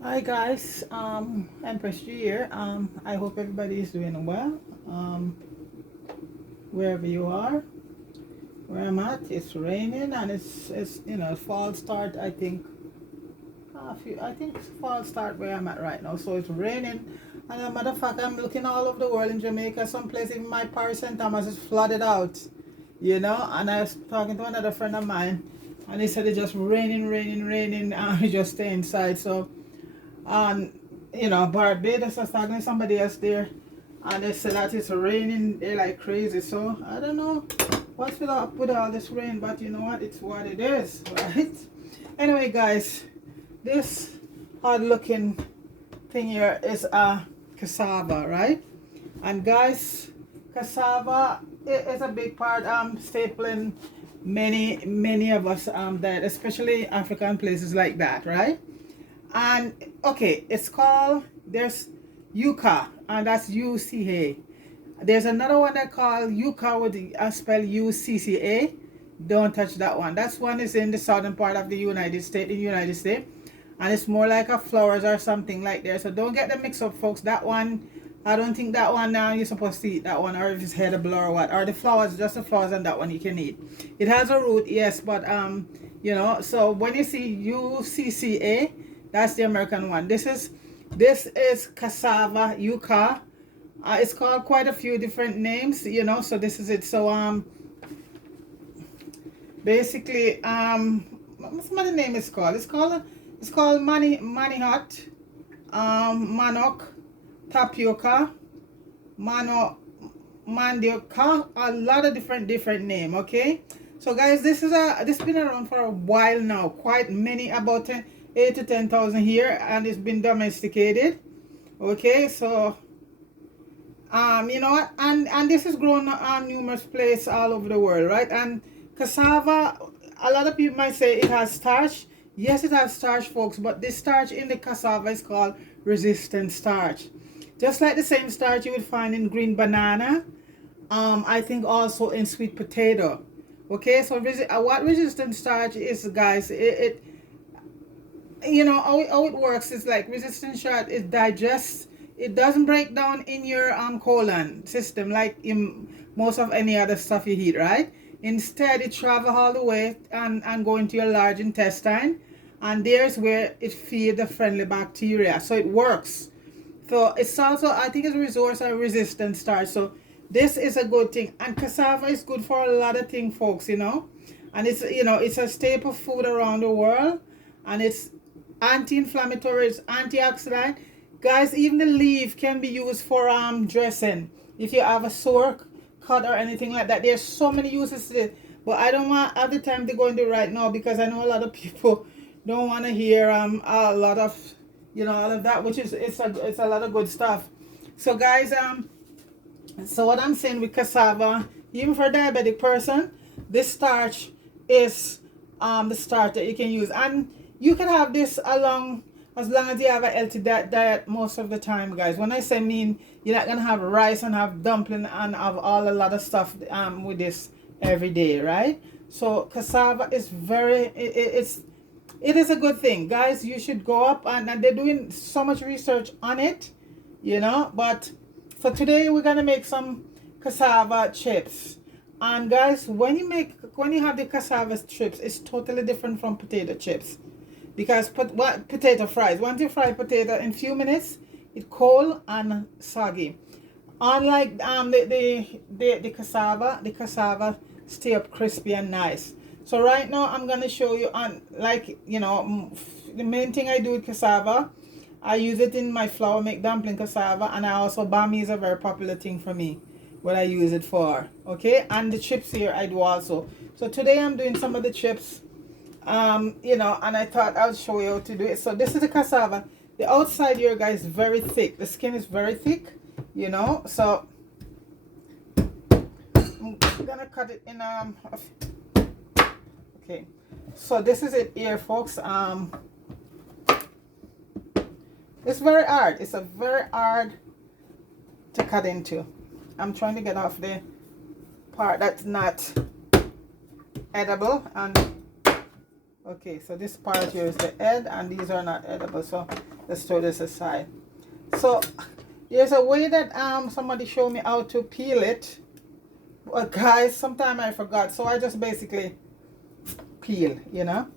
Hi guys, Empress G here. I hope everybody is doing well. Wherever you are, where I'm at, it's raining and it's fall start. I think it's fall start where I'm at right now. So it's raining, and as a matter of fact, I'm looking all over the world in Jamaica. Some place even my Paris St. Thomas is flooded out. And I was talking to another friend of mine, and he said it's just raining, and we just stay inside. So and Barbados, I was talking to somebody else there, and they said that it's raining there like crazy. So I don't know what's with all this rain, but you know what? It's what it is, right? Anyway, guys, this odd looking thing here is a cassava, right? And guys, cassava is a big part stapling many of us that especially African places like that, right? And okay, it's called, there's yuca, and that's UCA. There's another one that called yuca with the spell UCCA. Don't touch that one. That one is in the southern part of the United States, and it's more like a flowers or something like there. So don't get them mixed up, folks. That one, I don't think that one now you're supposed to eat that one, or if it's edible or what, or the flowers, just the flowers, and that one you can eat. It has a root, yes, but so when you see UCCA, that's the American one. This is cassava yuca. It's called quite a few different names, so this is it. So basically, what's the name is called? It's called manihot, manok, tapioca, mano, mandioca, a lot of different name. Okay, so guys, this been around for a while now, quite many, about 8 to 10,000 here, and it's been domesticated. Okay, so you know what, and this is grown on numerous places all over the world, right? And cassava, a lot of people might say it has starch. Yes, it has starch, folks, but this starch in the cassava is called resistant starch, just like the same starch you would find in green banana. I think also in sweet potato. Okay, so what resistant starch is, guys, it how it works is like resistant starch, it digests, it doesn't break down in your colon system like in most of any other stuff you eat, right? Instead, it travel all the way and go into your large intestine, and there's where it feeds the friendly bacteria, so it works. So it's also, I think, it's a resource of resistant starch. So this is a good thing, and cassava is good for a lot of things, folks. And it's a staple food around the world, and it's anti-inflammatory, it's antioxidant. Guys, even the leaf can be used for dressing. If you have a sore cut or anything like that, there's so many uses to it. But I don't want have the time to go into it right now, because I know a lot of people don't want to hear a lot of all of that, which is it's a lot of good stuff. So guys, so what I'm saying with cassava, even for a diabetic person, this starch is the starch that you can use, and you can have this along as long as you have a healthy diet most of the time, guys. When I say mean, you're not gonna have rice and have dumpling and have a lot of stuff with this every day, right? So cassava is it is a good thing, guys. You should go up, and they're doing so much research on it, but for today we're gonna make some cassava chips. And guys, when you have the cassava chips, it's totally different from potato chips, because potato fries, once you fry potato in few minutes, it cold and soggy. Unlike the cassava stay up crispy and nice. So right now I'm gonna show you on, like, the main thing I do with cassava, I use it in my flour make dumpling cassava, and I also, bami is a very popular thing for me, what I use it for. Okay, and the chips here I do also. So today I'm doing some of the chips, and I thought I'll show you how to do it. So this is the cassava. The outside here, guys, is very thick. The skin is very thick, so I'm gonna cut it in okay, so this is it here, folks. It's very hard. It's a very hard to cut into. I'm trying to get off the part that's not edible, and Okay, so this part here is the head, and these are not edible, so let's throw this aside. So there's a way that somebody showed me how to peel it, but guys, sometimes I forgot, so I just basically peel, you know,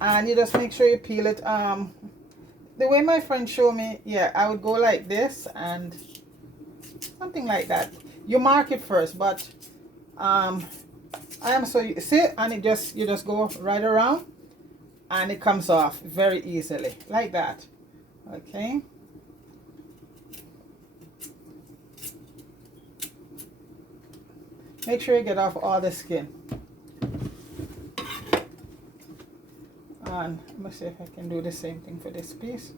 and you just make sure you peel it the way my friend showed me. Yeah, I would go like this and something like that. You mark it first, but I am so you see, and it just, you just go right around and it comes off very easily like that. Okay, make sure you get off all the skin. And let me see if I can do the same thing for this piece.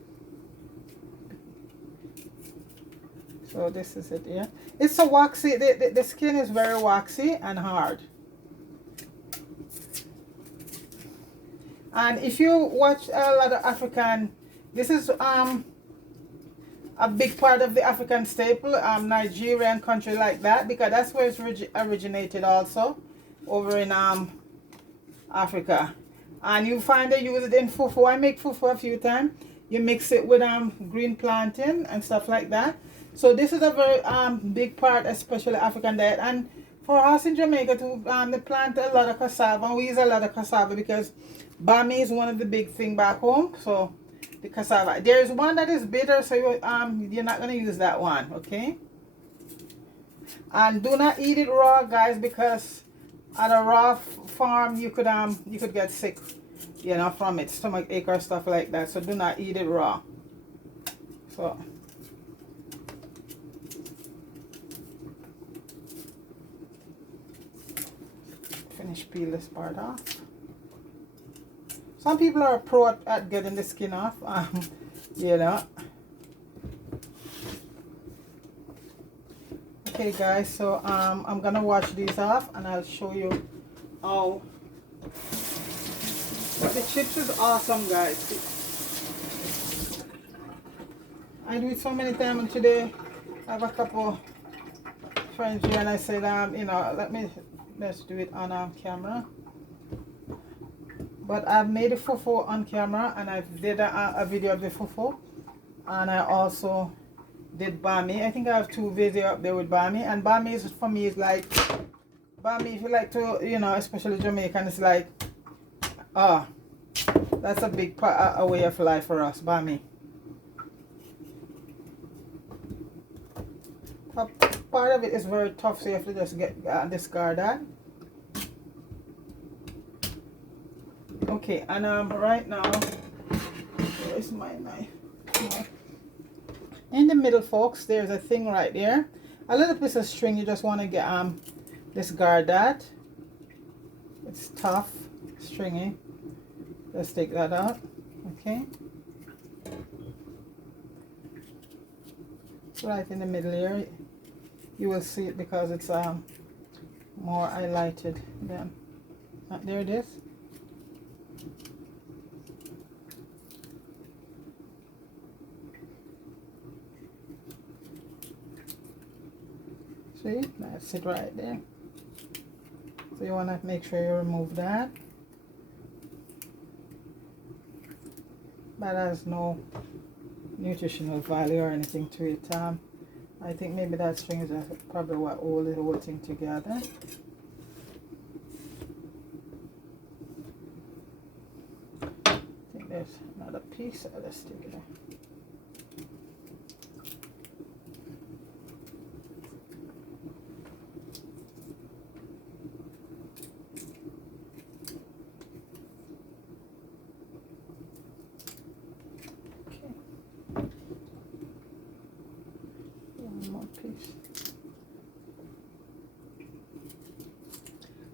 So this is it here. It's so waxy, the skin is very waxy and hard. And if you watch a lot of African, this is a big part of the African staple, Nigerian country like that, because that's where it's originated also, over in Africa. And you find they use it in fufu. I make fufu a few times. You mix it with green plantain and stuff like that. So this is a very big part, especially African diet. And for us in Jamaica too, they plant a lot of cassava, and we use a lot of cassava because bami is one of the big thing back home. So the cassava. There is one that is bitter, so you're not gonna use that one, okay? And do not eat it raw, guys, because at a raw farm you could get sick, you know, from it, stomach ache or stuff like that. So do not eat it raw. So finish peel this part off. Some people are pro at getting the skin off, you know. Okay, guys, so I'm gonna wash these off and I'll show you how. The chips is awesome, guys. I do it so many times, and today I have a couple friends here and I said, you know, let's do it on camera. But I've made a fufu on camera, and I did a video of the fufu, and I also did bami. I think I have 2 videos up there with bami, and bami is, for me, is like, bami, if you like to, you know, especially Jamaican, it's like, that's a big part, a way of life for us, bami. Part of it is very tough, so you have to just discard that. Okay, and right now, where's my knife? In the middle, folks, there's a thing right there, a little piece of string. You just want to get discard that. It's tough, stringy. Let's take that out. Okay, right in the middle here. You will see it because it's more highlighted than there it is. See, that's it right there. So you want to make sure you remove that. That has no nutritional value or anything to it. I think maybe that string is probably what holds the whole thing together. I think there's another piece. Let's stick it there.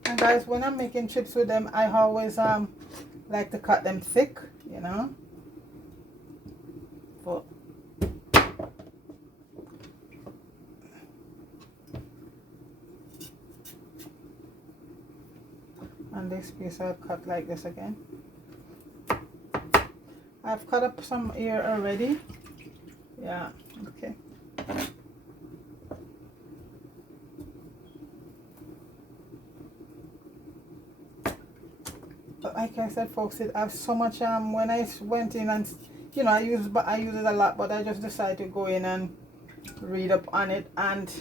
And guys, when I'm making chips with them, I always like to cut them thick, you know. But and this piece I'll cut like this again. I've cut up some here already. Yeah, okay. like I said, folks, it have so much. When I went in and, I use it a lot, but I just decided to go in and read up on it, and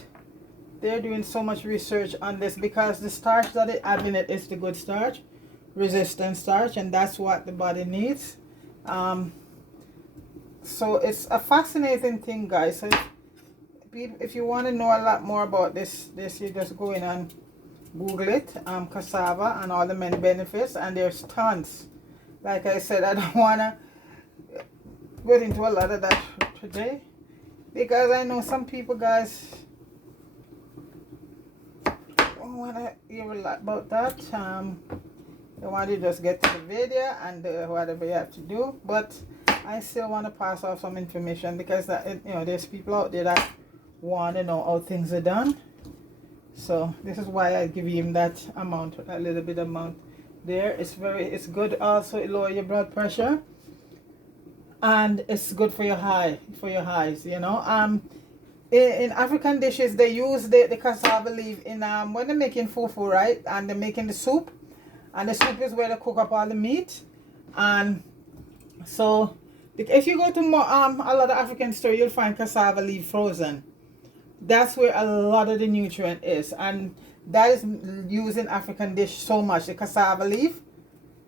they're doing so much research on this because the starch that it have in it is the good starch, resistant starch, and that's what the body needs. So it's a fascinating thing, guys. So if you want to know a lot more about this, you just go in and Google it, cassava and all the many benefits, and there's tons. Like I said, I don't want to get into a lot of that today because I know some people, guys, don't want to hear a lot about that. They want to just get to the video and whatever you have to do, but I still want to pass off some information because there's people out there that want to know how things are done. So this is why I give him that amount, a little bit amount there. It's good. Also, it lower your blood pressure, and it's good for your highs. In African dishes, they use the cassava leaf in when they're making fufu, right? And they're making the soup, and the soup is where they cook up all the meat. And so if you go to a lot of African store, you'll find cassava leaf frozen. That's where a lot of the nutrient is, and that is used in African dish so much, the cassava leaf,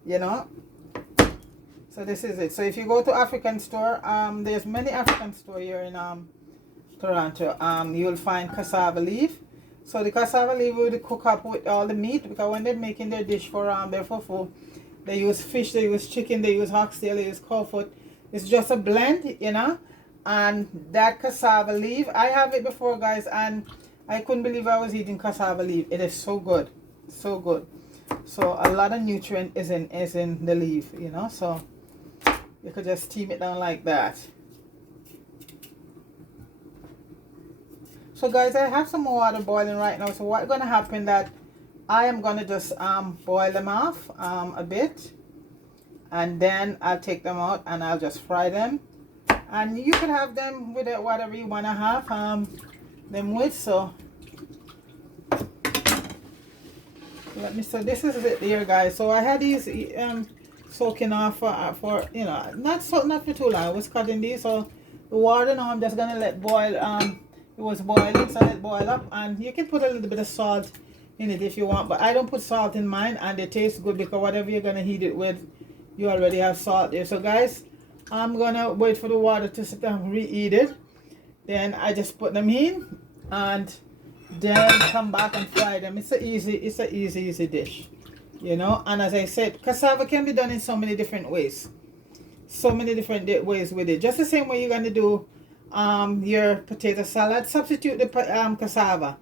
so this is it. So if you go to African store, there's many African store here in Toronto, you'll find cassava leaf. So the cassava leaf will cook up with all the meat, because when they're making their dish for their fufu, they use fish, they use chicken, they use oxtail, they use cow foot. It's just a blend, and that cassava leaf, I have it before, guys, and I couldn't believe I was eating cassava leaf. It is so good, so good. So a lot of nutrient is in the leaf, so you could just steam it down like that. So guys, I have some more water boiling right now. So what's gonna happen that I am gonna just boil them off a bit, and then I'll take them out and I'll just fry them. And you can have them with whatever you want to have them with. So so this is it here, guys. So I had these soaking off for not for too long. I was cutting these, so the water now I'm just gonna let boil. It was boiling, so let it boil up, and you can put a little bit of salt in it if you want, but I don't put salt in mine, and it tastes good because whatever you're gonna heat it with, you already have salt there. So guys, I'm gonna wait for the water to sit down, reheat it, then I just put them in and then come back and fry them. It's a easy dish, and as I said, cassava can be done in so many different ways, with it. Just the same way you're gonna do your potato salad, substitute the cassava,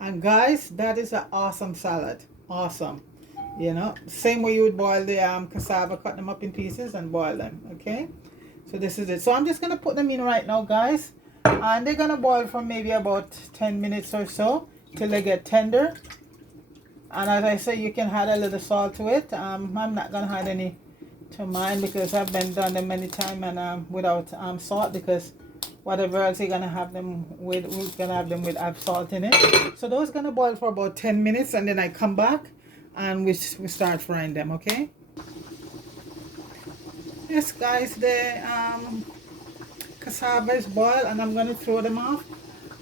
and guys, that is an awesome salad. Awesome. Same way you would boil the cassava, cut them up in pieces and boil them. Okay, so this is it. So I'm just gonna put them in right now, guys, and they're gonna boil for maybe about 10 minutes or so till they get tender. And as I say, you can add a little salt to it. I'm not gonna add any to mine because I've been done them many times and without salt, because whatever else you're gonna have them with, we're gonna have them with salt in it. So those gonna boil for about 10 minutes, and then I come back and we start frying them. Okay, yes guys, the cassava is boiled, and I'm going to throw them off,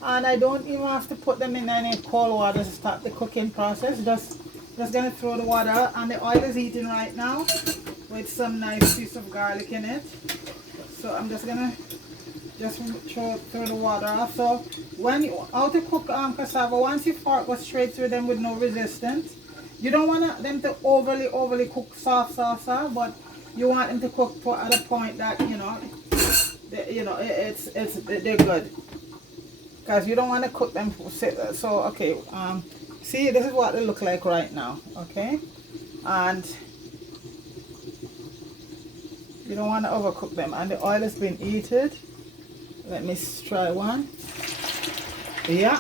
and I don't even have to put them in any cold water to start the cooking process. Just going to throw the water out, and the oil is heating right now with some nice piece of garlic in it. So I'm just going to throw the water off. So how to cook cassava, once you go straight through them with no resistance. You don't want them to overly cook soft, but you want them to cook at a point that they're good, because you don't want to cook them. So okay, see, this is what they look like right now. Okay, and you don't want to overcook them, and the oil has been heated. Let me try one. Yeah.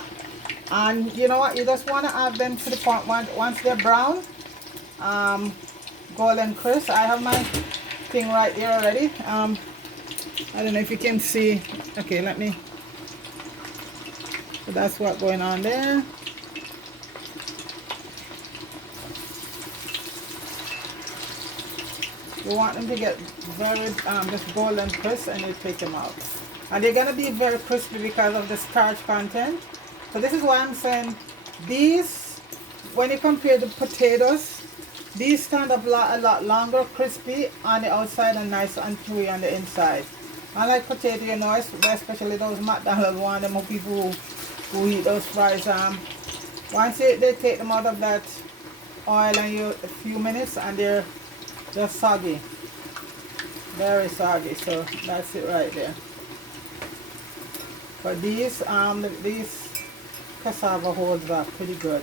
And you know what, you just want to add them to the point once they're brown, golden crisp. I have my thing right here already. I don't know if you can see. Okay, so that's what's going on there. You want them to get very just golden crisp, and you take them out. And they're gonna be very crispy because of the starch content. So this is why I'm saying these, when you compare the potatoes, these stand up a lot longer, crispy on the outside and nice and chewy on the inside. Unlike potato, you know, especially those McDonald's one, them people who eat those fries. Once they take them out of that oil and you a few minutes, and they're just soggy, very soggy. So that's it right there. But these cassava holds up pretty good.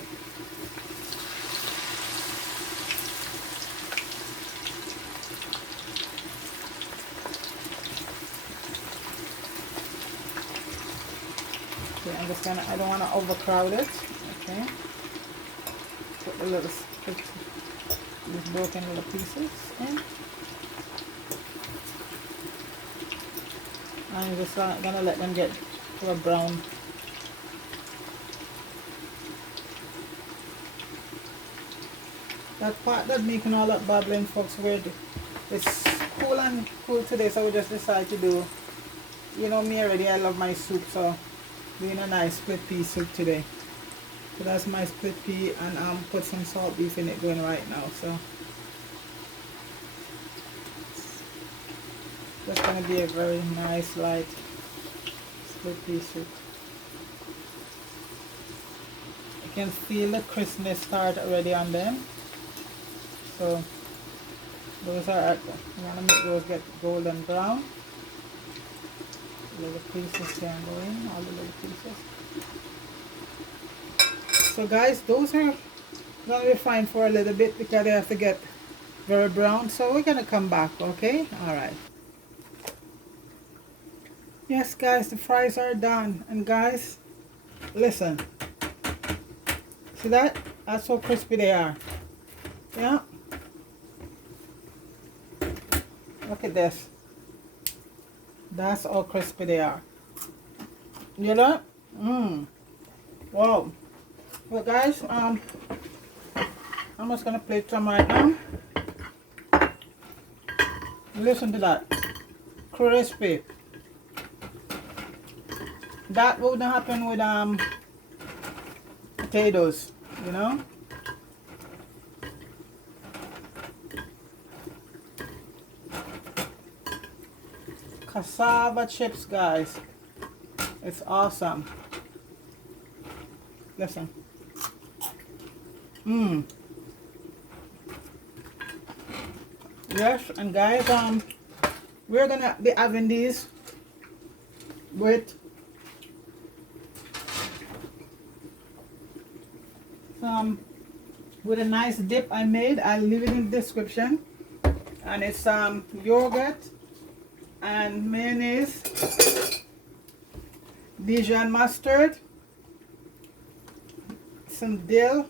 Okay, I'm just gonna, I don't want to overcrowd it. Okay, put the little, these broken little pieces in. I'm just gonna let them get to a brown. That part that making all that bubbling, folks, weird. It's cool and cool today, so we just decided to do, you know me already, I love my soup, so doing a nice split pea soup today. So that's my split pea, and put some salt beef in it going right now. So that's gonna be a very nice light split pea soup. You can feel the crispness start already on them. So those are, you want to make those get golden brown. Little pieces can go in, all the little pieces. So guys, those are going to be fine for a little bit because they have to get very brown. So we're going to come back, okay? Alright. Yes guys, the fries are done. And guys, listen. See that? That's how crispy they are. Yeah. Look at this. That's how crispy they are. You know? Wow. Well guys, I'm just gonna plate some right now. Listen to that. Crispy. That wouldn't happen with potatoes, you know? Cassava chips, guys. It's awesome. Listen. Yes, and guys, we're gonna be having these with with a nice dip I made. I'll leave it in the description. And it's yogurt and mayonnaise, Dijon mustard, some dill,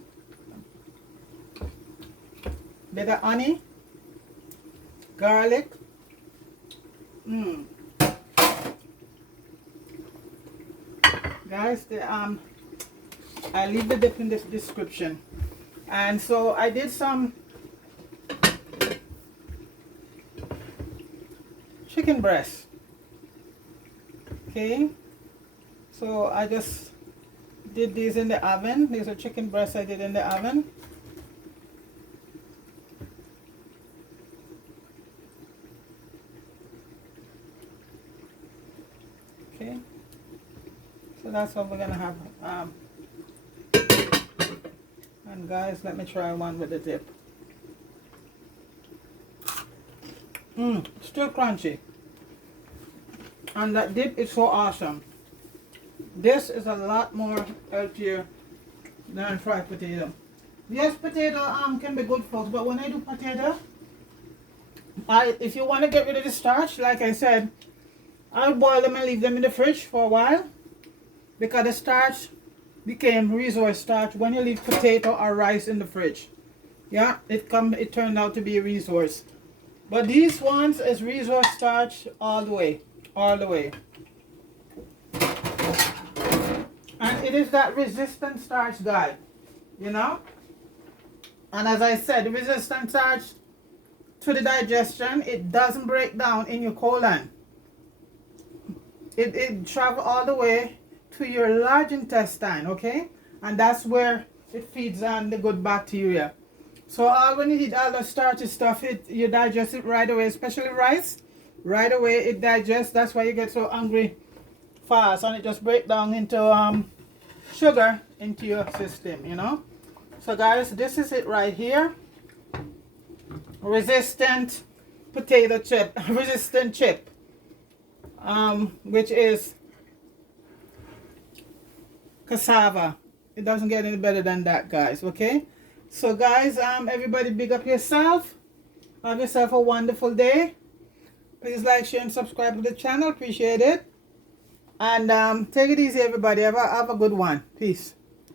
bit of honey, garlic. Guys, I'll leave the dip in the description. And so I did some chicken breast. Okay, so I just did these in the oven. These are chicken breasts I did in the oven. Okay, so that's what we're gonna have. And guys, let me try one with the dip. Still crunchy. And that dip is so awesome. This is a lot more healthier than fried potato. Yes, potato can be good, folks, but when I do potato, if you want to get rid of the starch, like I said, I'll boil them and leave them in the fridge for a while, because the starch became resource starch when you leave potato or rice in the fridge. Yeah, it turned out to be a resource. But these ones is resource starch all the way. All the way. And it is that resistant starch guy, you know? And as I said, the resistant starch to the digestion. It doesn't break down in your colon. It travel all the way to your large intestine, okay? And that's where it feeds on the good bacteria. So all when you eat all the starchy stuff, you digest it right away, especially rice. Right away it digests. That's why you get so hungry fast, and it just breaks down into sugar into your system, you know. So guys, this is it right here. Resistant potato chip, resistant chip, which is cassava. It doesn't get any better than that, guys. Okay, so guys, everybody big up yourself. Have yourself a wonderful day. Please like, share, and subscribe to the channel. Appreciate it. And take it easy, everybody. Have a good one. Peace.